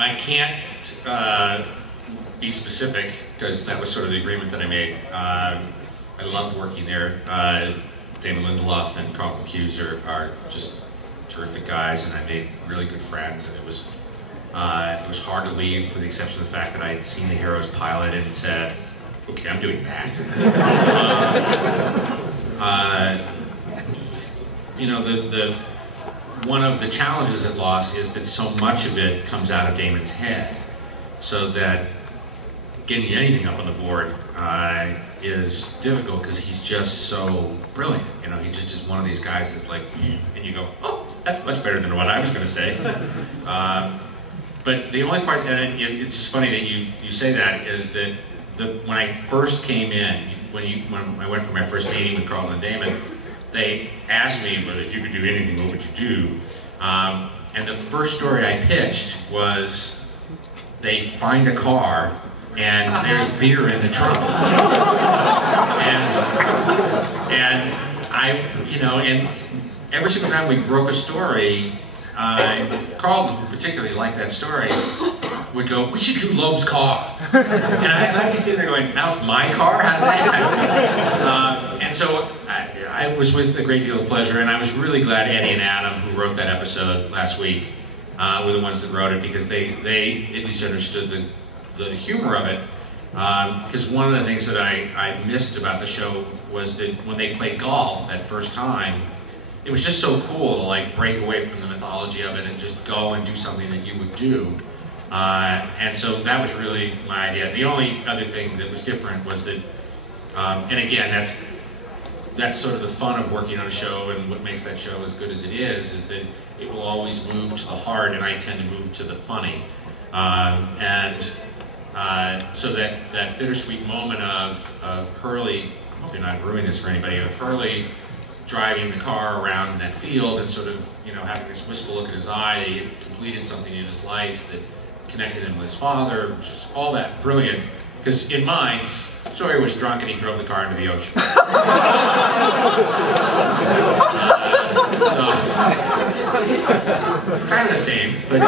I can't be specific because that was sort of the agreement that I made. I loved working there. Damon Lindelof and Carlton Hughes are just terrific guys, and I made really good friends. And it was hard to leave, with the exception of the fact that I had seen the Heroes pilot and said, "Okay, I'm doing that." You know, one of the challenges at Lost is that so much of it comes out of Damon's head, so that getting anything up on the board is difficult because he's just so brilliant. You know, he just is one of these guys that, like, and you go, "Oh, that's much better than what I was going to say." But the only part, and it's just funny that you say that, is that when I first came in, when I went for my first meeting with Carlton and Damon, they asked me, "Well, if you could do anything, what would you do?" And the first story I pitched was they find a car and there's beer in the trunk. and I, you know, and every single time we broke a story, Carlton, who particularly liked that story, would go, "We should do Loeb's car." And I'd be sitting there going, "Now it's my car? How did that happen?" And so I was with a great deal of pleasure, and I was really glad Eddie and Adam, who wrote that episode last week, were the ones that wrote it, because they at least understood the humor of it. Because one of the things that I missed about the show was that when they played golf that first time, it was just so cool to, like, break away from the mythology of it and just go and do something that you would do. And so that was really my idea. The only other thing that was different was that, and again, that's sort of the fun of working on a show, and what makes that show as good as it is that it will always move to the heart, and I tend to move to the funny. So that bittersweet moment of Hurley, I hope you're not ruining this for anybody, of Hurley driving the car around that field and sort of, you know, having this wistful look in his eye that he had completed something in his life that connected him with his father, which is all that brilliant. Because in mine, Sawyer was drunk and he drove the car into the ocean. So, kind of the same, but